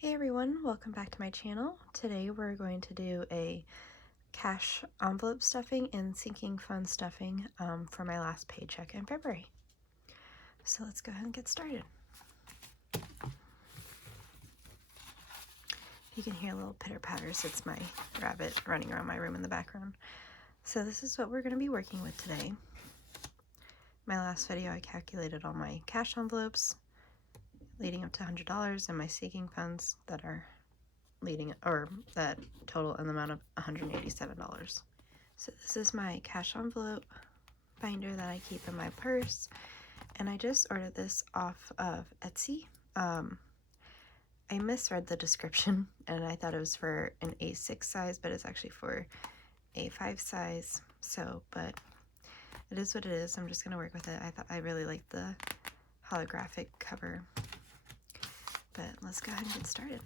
Hey everyone, welcome back to my channel. Today we're going to do a cash envelope stuffing and sinking fund stuffing for my last paycheck in February. So let's go ahead and get started. You can hear little pitter patters. It's my rabbit running around my room in the background. So this is what we're going to be working with today. My last video I calculated all my cash envelopes leading up to $100 and my sinking funds that are that total in the amount of $187. So this is my cash envelope binder that I keep in my purse, and I just ordered this off of Etsy. I misread the description and I thought it was for an A6 size, but it's actually for A5 size. But it is what it is. I'm just gonna work with it. I really like the holographic cover, but let's go ahead and get started.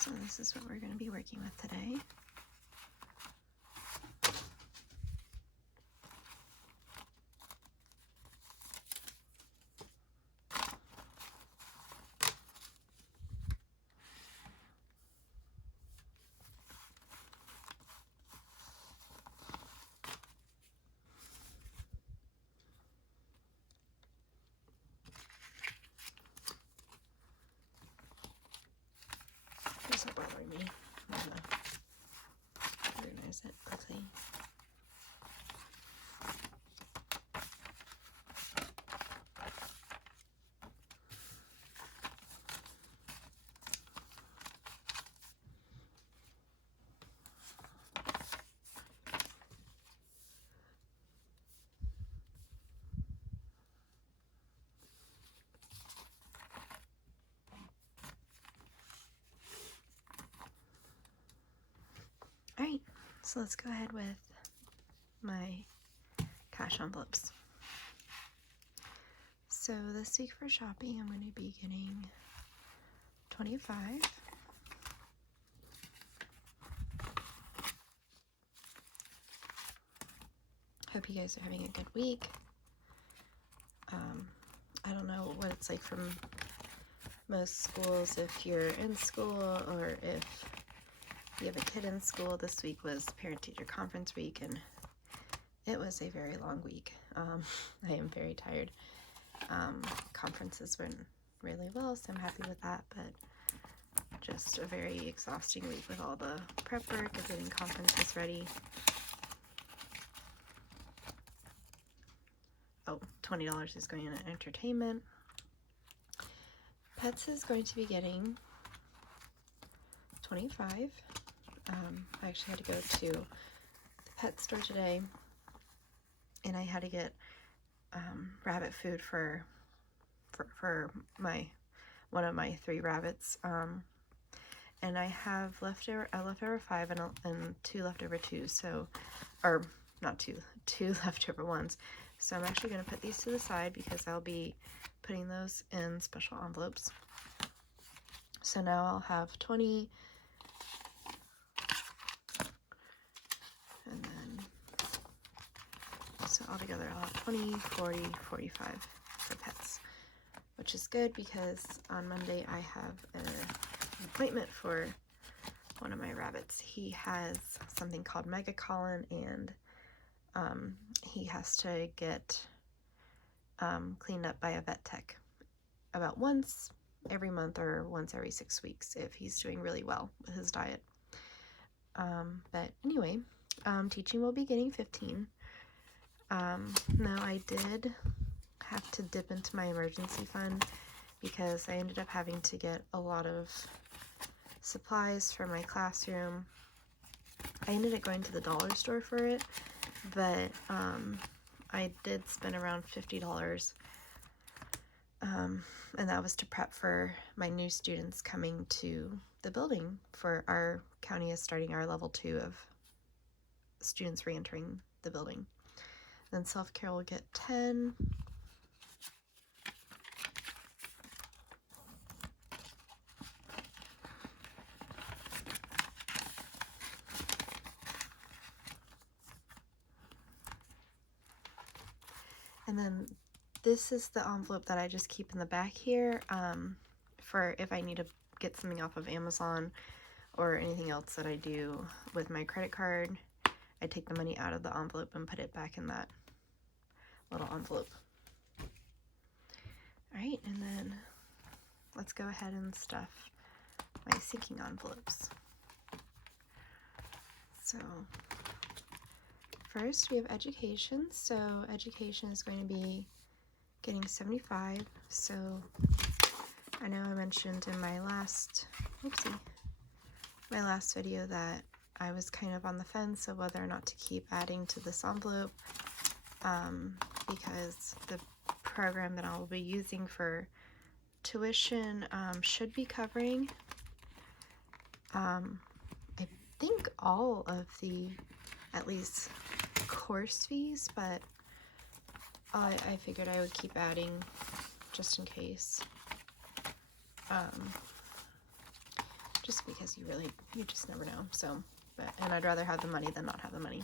So this is what we're going to be working with today. It's not bothering me. I'm gonna organize it quickly. Alright, so let's go ahead with my cash envelopes. So this week for shopping, I'm going to be getting 25. Hope you guys are having a good week. I don't know what it's like from most schools, if you're in school or if you have a kid in school. This week was parent-teacher conference week, and it was a very long week. I am very tired. Conferences went really well, so I'm happy with that, but just a very exhausting week with all the prep work of getting conferences ready. Oh, $20 is going in entertainment. Pets is going to be getting 25. I actually had to go to the pet store today, and I had to get rabbit food for one of my 3 rabbits. And I have leftover 5 and 2 leftover 2, or not 2 leftover ones. So I'm actually going to put these to the side because I'll be putting those in special envelopes. So now I'll have 20, and then, so altogether I'll have 20, 40, 45 for pets, which is good because on Monday I have an appointment for one of my rabbits. He has something called megacolon, and he has to get cleaned up by a vet tech about once every month or once every 6 weeks if he's doing really well with his diet. But anyway, teaching will be getting 15. Now I did have to dip into my emergency fund because I ended up having to get a lot of supplies for my classroom. I ended up going to the dollar store for it, but I did spend around $50, and that was to prep for my new students coming to the building. For our county is starting our level 2 of students re-entering the building. Then self-care will get 10. And then this is the envelope that I just keep in the back here for if I need to get something off of Amazon or anything else that I do with my credit card. I take the money out of the envelope and put it back in that little envelope. Alright, and then let's go ahead and stuff my sinking envelopes. So first we have education. So education is going to be getting 75. So I know I mentioned in my last video that I was kind of on the fence of whether or not to keep adding to this envelope because the program that I'll be using for tuition should be covering I think all of the at least course fees, but I figured I would keep adding just in case. Just because you just never know. So, and I'd rather have the money than not have the money.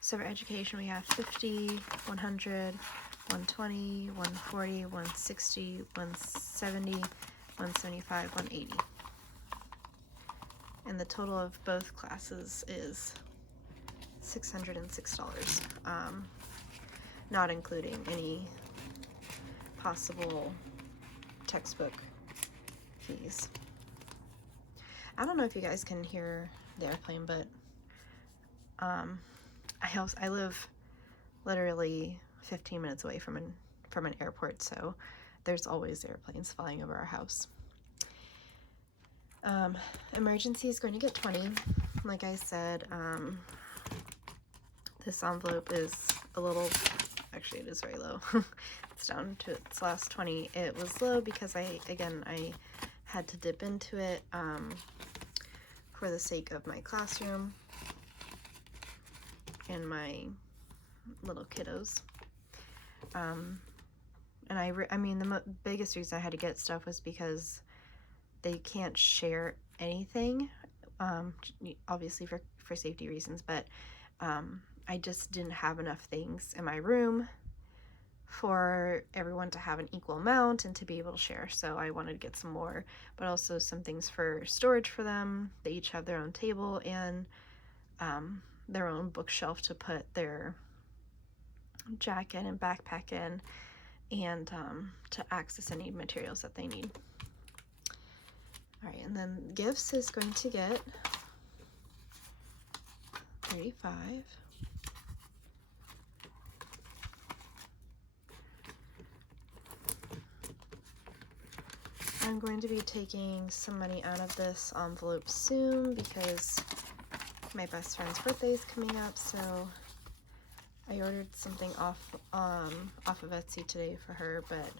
So for education, we have 50, 100, 120, 140, 160, 170, 175, 180. And the total of both classes is $606, not including any possible textbook fees. I don't know if you guys can hear the airplane, but I live literally 15 minutes away from an airport, so there's always airplanes flying over our house. Emergency is going to get 20. Like I said, this envelope is a little, actually it is very low. It's down to its last 20. It was low because I had to dip into it for the sake of my classroom and my little kiddos. And I mean, the biggest reason I had to get stuff was because they can't share anything, obviously for safety reasons, but I just didn't have enough things in my room for everyone to have an equal amount and to be able to share. So I wanted to get some more, but also some things for storage for them. They each have their own table and their own bookshelf to put their jacket and backpack in, and to access any materials that they need. Alright, and then gifts is going to get 35. I'm going to be taking some money out of this envelope soon because my best friend's birthday is coming up, so I ordered something off of Etsy today for her, but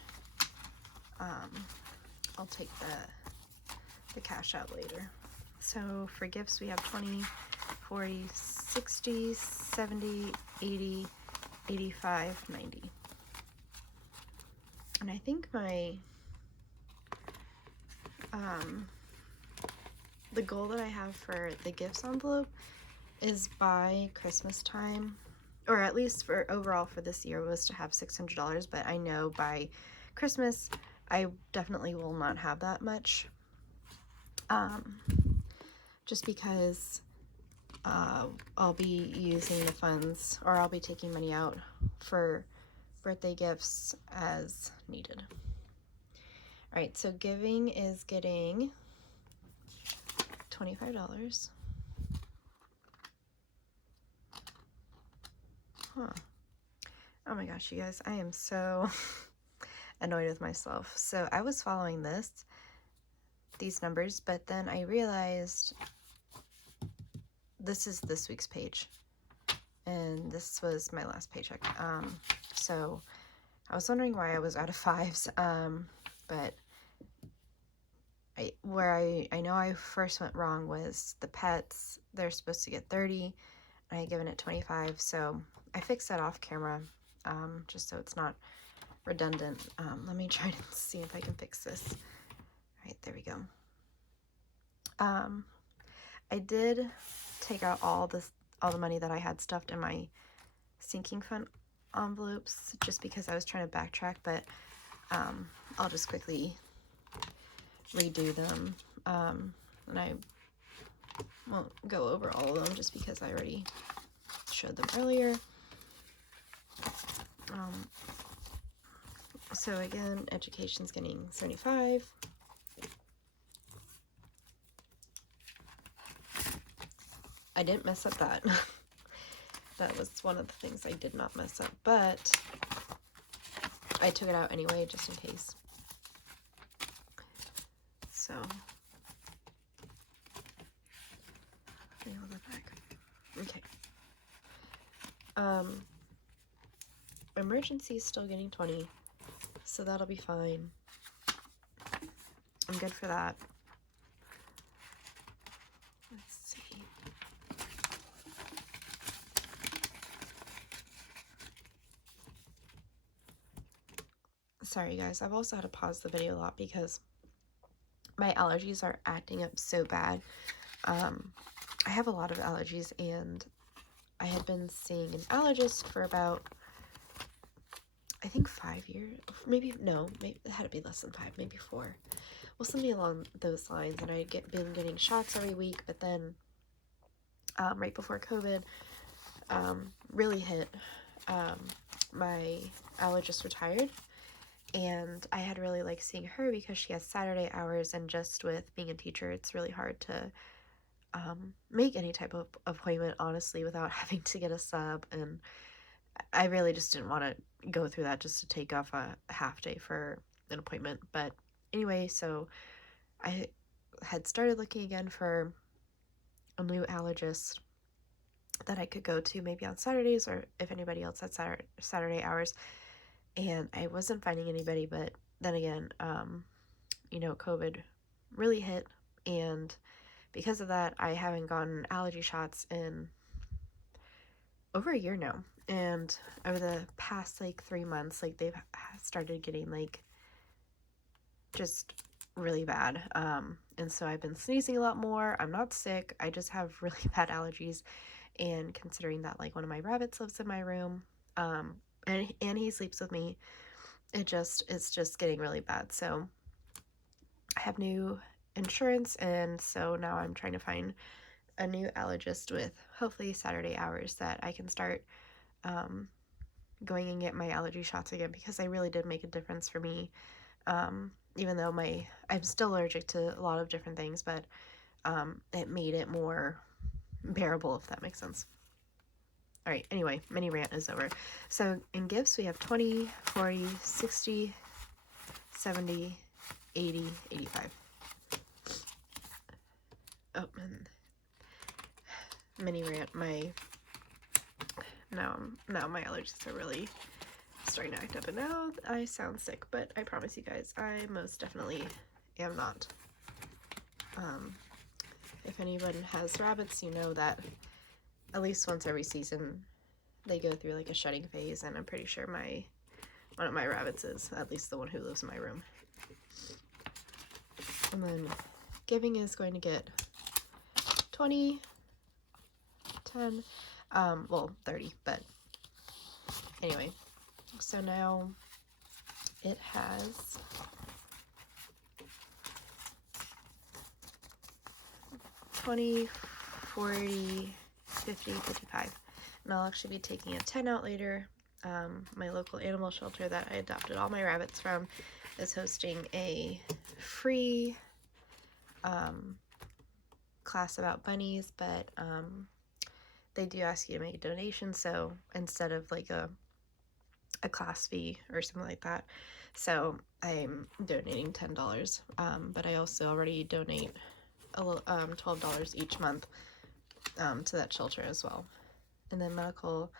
I'll take the cash out later. So for gifts we have 20, 40, 60, 70, 80, 85, 90. And I think my the goal that I have for the gifts envelope is by Christmas time, or at least for overall for this year, was to have $600, but I know by Christmas I definitely will not have that much, just because I'll be using the funds, or I'll be taking money out for birthday gifts as needed. Alright, so giving is getting $25. Huh. Oh my gosh, you guys, I am so annoyed with myself. So I was following these numbers, but then I realized this is this week's page, and this was my last paycheck. So I was wondering why I was out of fives, but I know I first went wrong was the pets. They're supposed to get 30, and I had given it 25, so I fixed that off camera, just so it's not redundant. Let me try to see if I can fix this. All right, there we go. I did take out all the money that I had stuffed in my sinking fund envelopes just because I was trying to backtrack, but I'll just quickly redo them. And I won't go over all of them just because I already showed them earlier. So again, education's getting 75. I didn't mess up that. That was one of the things I did not mess up, but I took it out anyway, just in case. So, let me hold that back. Okay. Emergency is still getting 20, so that'll be fine. I'm good for that. Let's see. Sorry guys, I've also had to pause the video a lot because my allergies are acting up so bad. I have a lot of allergies, and I had been seeing an allergist for about, I think 5 years, maybe it had to be less than 5, maybe 4. Well, something along those lines, and I had been getting shots every week, but then right before COVID really hit, my allergist retired, and I had really liked seeing her because she has Saturday hours, and just with being a teacher, it's really hard to make any type of appointment, honestly, without having to get a sub, and I really just didn't want to go through that just to take off a half day for an appointment. But anyway, so I had started looking again for a new allergist that I could go to maybe on Saturdays, or if anybody else had Saturday hours, and I wasn't finding anybody. But then again, COVID really hit, and because of that, I haven't gotten allergy shots in over a year now. And over the past 3 months, they've started getting just really bad. And so I've been sneezing a lot more. I'm not sick, I just have really bad allergies. And considering that one of my rabbits lives in my room, and he sleeps with me, it's just getting really bad. So I have new insurance, and so now I'm trying to find a new allergist with hopefully Saturday hours that I can start going and get my allergy shots again, because they really did make a difference for me. Even though I'm still allergic to a lot of different things, but it made it more bearable, if that makes sense. All right, anyway, mini rant is over. So in gifts, we have 20, 40, 60, 70, 80, 85. Oh, and mini rant, now my allergies are really starting to act up, and now I sound sick, but I promise you guys, I most definitely am not. If anyone has rabbits, you know that at least once every season they go through a shedding phase, and I'm pretty sure one of my rabbits is, at least the one who lives in my room. And then giving is going to get 20, 10, 30, but anyway. So now it has 20, 40, 50, 55. And I'll actually be taking a 10 out later. My local animal shelter that I adopted all my rabbits from is hosting a free class about bunnies, but they do ask you to make a donation, so instead of a class fee or something like that. So I'm donating $10, but I also already donate a little $12 each month to that shelter as well. And then medical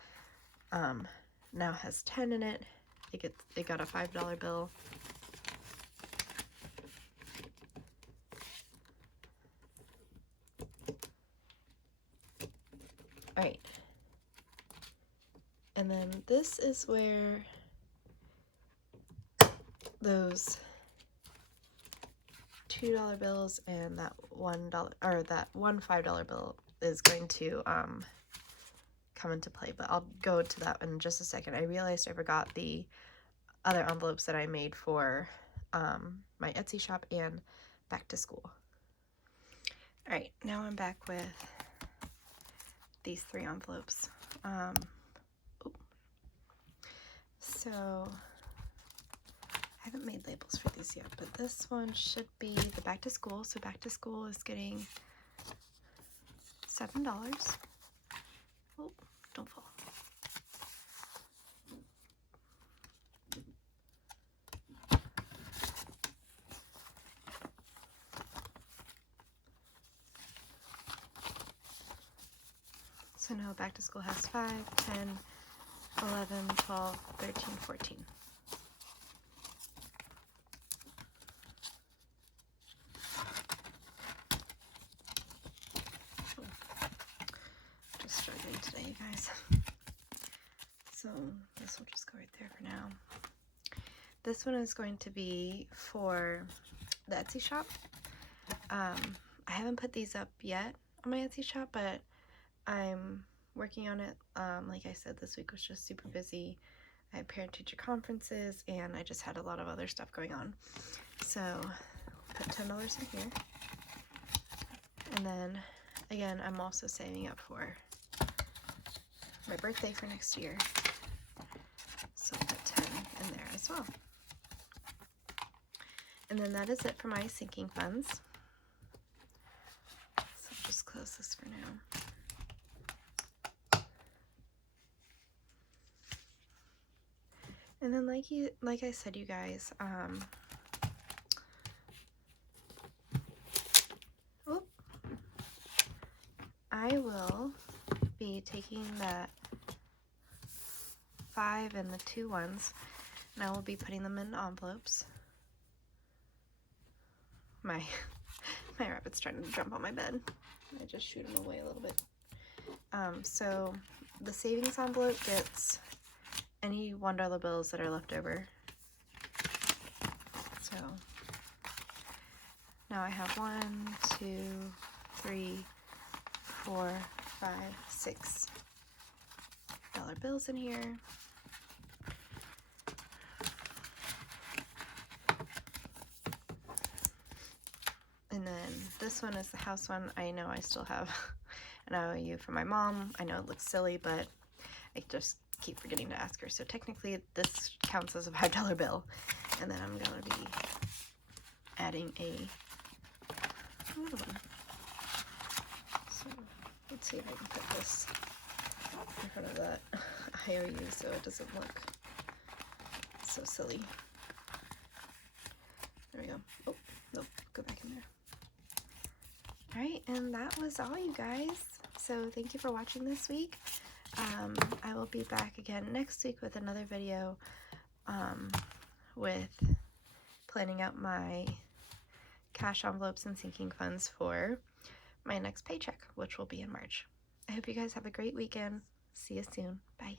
now has 10 in it. It got a $5 bill. All right. And then this is where those $2 bills and that $1 or that one $5 bill is going to come into play, but I'll go to that in just a second. I realized I forgot the other envelopes that I made for my Etsy shop and back to school. Alright, now I'm back with these 3 envelopes. So I haven't made labels for these yet, but this one should be the back to school. So back to school is getting $7. Oh, don't fall. So now back to school has 5, 10, 11, 12, 13, 14. Just struggling today, you guys. So this will just go right there for now. This one is going to be for the Etsy shop. I haven't put these up yet on my Etsy shop, but I'm working on it. Like I said, this week was just super busy. I had parent-teacher conferences, and I just had a lot of other stuff going on. So, put $10 in here. And then, again, I'm also saving up for my birthday for next year. So, I'll put 10 in there as well. And then that is it for my sinking funds. So, I'll just close this for now. And then like I said, you guys, I will be taking that 5 and the 2 ones, and I will be putting them in envelopes. My rabbit's trying to jump on my bed. I just shoot him away a little bit. So the savings envelope gets any $1 bills that are left over. So now I have 1, 2, 3, 4, 5, 6 dollar bills in here. And then this one is the house one. I know I still have an IOU from my mom. I know it looks silly, but I just keep forgetting to ask her. So technically this counts as a $5 bill. And then I'm going to be adding another one. So let's see if I can put this in front of that IOU so it doesn't look so silly. There we go. Oh, nope, go back in there. Alright, and that was all, you guys. So thank you for watching this week. I will be back again next week with another video with planning out my cash envelopes and sinking funds for my next paycheck, which will be in March. I hope you guys have a great weekend. See you soon. Bye.